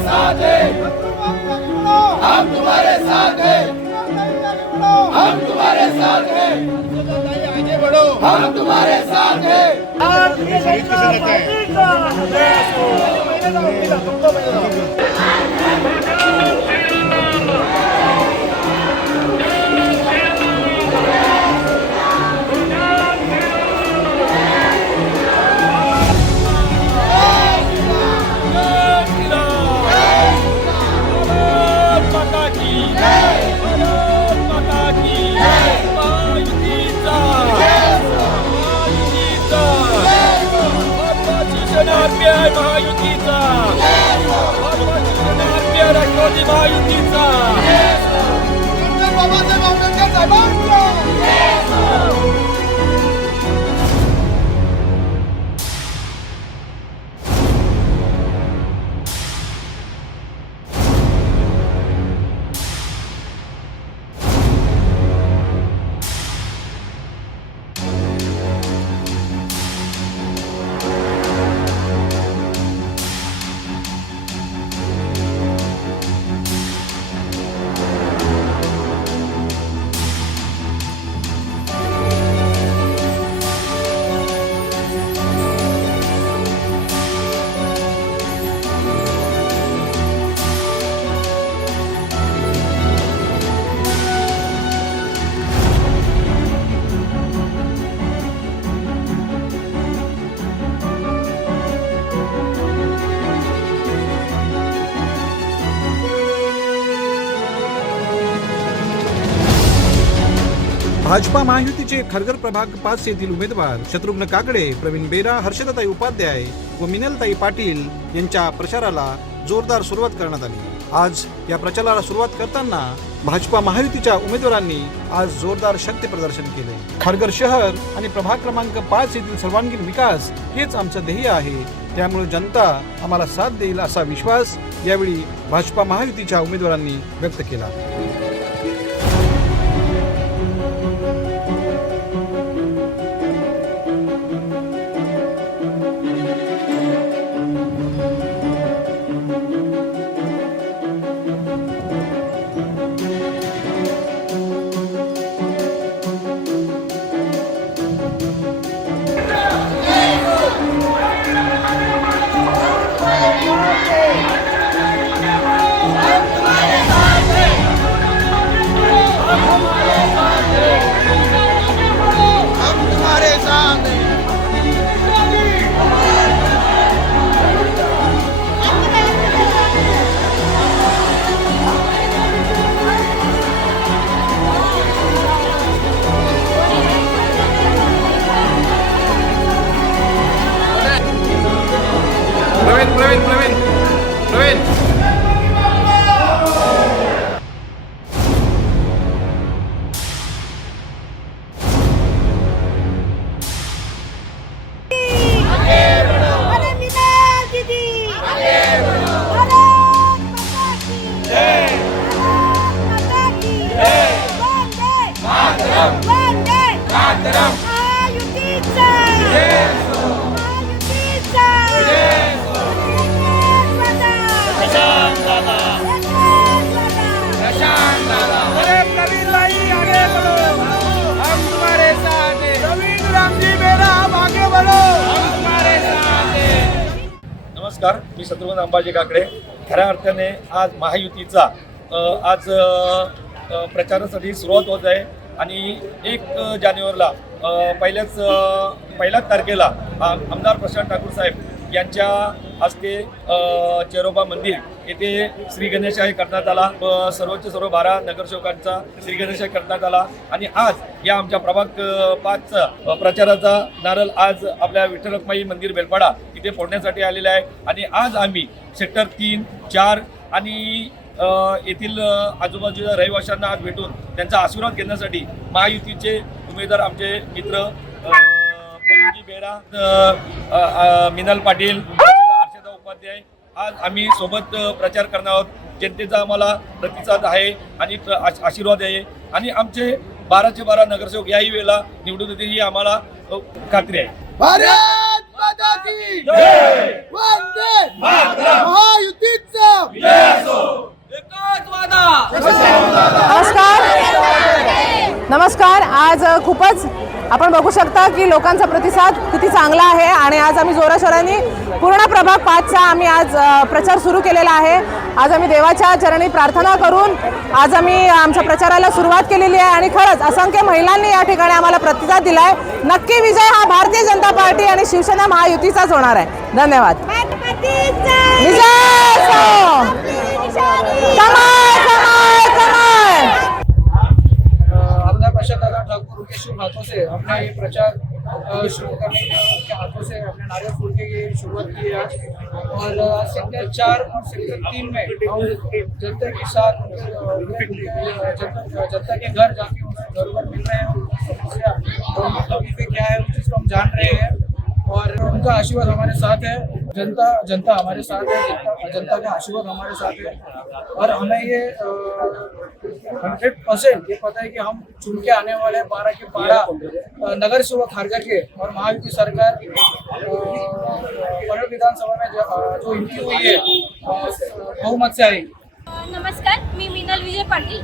साथ हैं हम तुम्हारे साथ हैं हम तुम्हारे साथ हैं। हम तुम्हारे साथ हैं। आप महायुतीचा राष्ट्रवादी महायुतीचा भाजपा महायुतीचे खारघर प्रभाग पाच येथील उमेदवार शत्रुघ्न काकडे प्रवीण बेरा हर्षदाताई उपाध्याय व मिनलताई पाटील यांच्या प्रचाराला जोरदार सुरुवात करण्यात आली. आज या प्रचाराला सुरुवात करताना भाजपा महायुतीच्या उमेदवारांनी आज जोरदार शक्ती प्रदर्शन केले. खारघर शहर आणि प्रभाग क्रमांक पाच येथील सर्वांगीण विकास हेच आमचं ध्येय आहे. त्यामुळे जनता आम्हाला साथ देईल असा विश्वास यावेळी भाजपा महायुतीच्या उमेदवारांनी व्यक्त केला. नमस्कार मी शत्रुघ्न अंबाजी काकडे. खऱ्या अर्थाने आज महायुतीचा आज प्रचारासाठी सुरुवात होत आहे. आणि एक जानेवारीला पहिल्याच पहिल्याच तारखेला आमदार प्रशांत ठाकूर साहेब यांच्या हस्ते चेरोबा मंदिर येथे श्री गणेशाय करण्यात आला. व सर्वोच्च सर्व बारा नगरसेवकांचा श्री गणेशाय करण्यात आला. आणि आज या आमच्या प्रभाग पाचचा प्रचाराचा नारळ आज आपल्या विठ्ठल रखमाई मंदिर बेलपाडा इथे फोडण्यासाठी आलेला आहे. आणि आज आम्ही सेक्टर तीन चार आणि येथील आजूबाजूच्या रहिवाशांना आज भेटून त्यांचा आशीर्वाद घेण्यासाठी महायुतीचे उमेदवार आमचे मित्र प्रवीणजी बेरा मिनल पाटील हर्षदा उपाध्याय आज आम्ही सोबत प्रचार करणार आहोत. जनतेचा आम्हाला प्रतिसाद आहे आणि आशीर्वाद आहे. आणि आमचे बाराचे बारा नगरसेवक याही वेळेला निवडून येतील ही आम्हाला खात्री आहे. भारत माता की वंदे महायुतीचा! नमस्कार! नमस्कार! आज खूपच आपण बघू शकता की लोकांचा प्रतिसाद किती चांगला आहे आणि आज आम्ही जोराशोराने पूर्ण प्रभाग पाचचा आम्ही आज प्रचार सुरू केलेला आहे. आज आम्ही देवाच्या चरणी प्रार्थना करून आज आम्ही आमच्या प्रचाराला सुरुवात केलेली आहे आणि खरंच असंख्य महिलांनी या ठिकाणी आम्हाला प्रतिसाद दिला आहे नक्की विजय हा भारतीय जनता पार्टी आणि शिवसेना महायुतीचाच होणार आहे. धन्यवाद. विजय हाथों से अपना ये प्रचार शुरू करने के के हाथों से अपने नारियल फूल के ये शुरुआत की है आज। और सेक्टर चार और सेक्टर तीन में जनता के साथ उनके, उनके, जनता के घर जाके घर घर मिल रहे हैं उनकी उनकी तकलीफें क्या है उस चीज़ को हम जान रहे हैं। और उनका आशीर्वाद हमारे साथ है जनता जनता हमारे साथ है जनता का आशीर्वाद हमारे साथ है। और हमें ये हंड्रेड परसेंट ये पता है कि हम चुन के आने वाले बारह के बारह नगर सेवक खारगर के और महायुति सरकार परळ विधानसभा में जो जो इनकी हुई है बहुमत से आएगी नमस्कार मी मिनल विजय पाटील.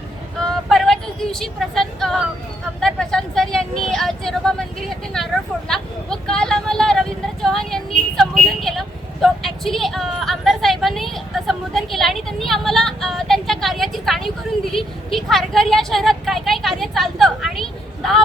परवाच्याच दिवशी प्रशांत आमदार प्रशांत सर यांनी अ, चेरोबा मंदिर येथे नारळ फोडला व काल आम्हाला रवींद्र चव्हाण यांनी संबोधन केलं तो ॲक्च्युली आमदार साहेबांनी अ, संबोधन केलं आणि त्यांनी आम्हाला अ, त्यांच्या कार्याची जाणीव करून दिली की खारघर या शहरात काय काय कार्य चालतं आणि दहा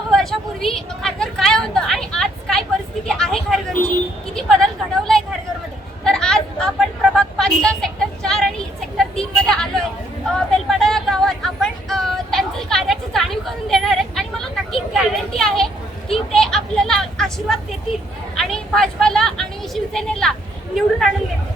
पूर्वी खारघर काय होतं आणि आज काय परिस्थिती आहे खारघरची? किती बदल घडवलाय आहे खारघरमध्ये? तर आज आपण प्रभाग पाचला सेक्टर चार आणि सेक्टर तीन मध्ये आलोय बेलपाडा गावात आपण त्यांची त्यांच्या कार्याची जाणीव करून देणार आहेत आणि मला नक्की गॅरंटी आहे की ते आपल्याला आशीर्वाद देतील आणि भाजपाला आणि शिवसेनेला निवडून आणून देतील.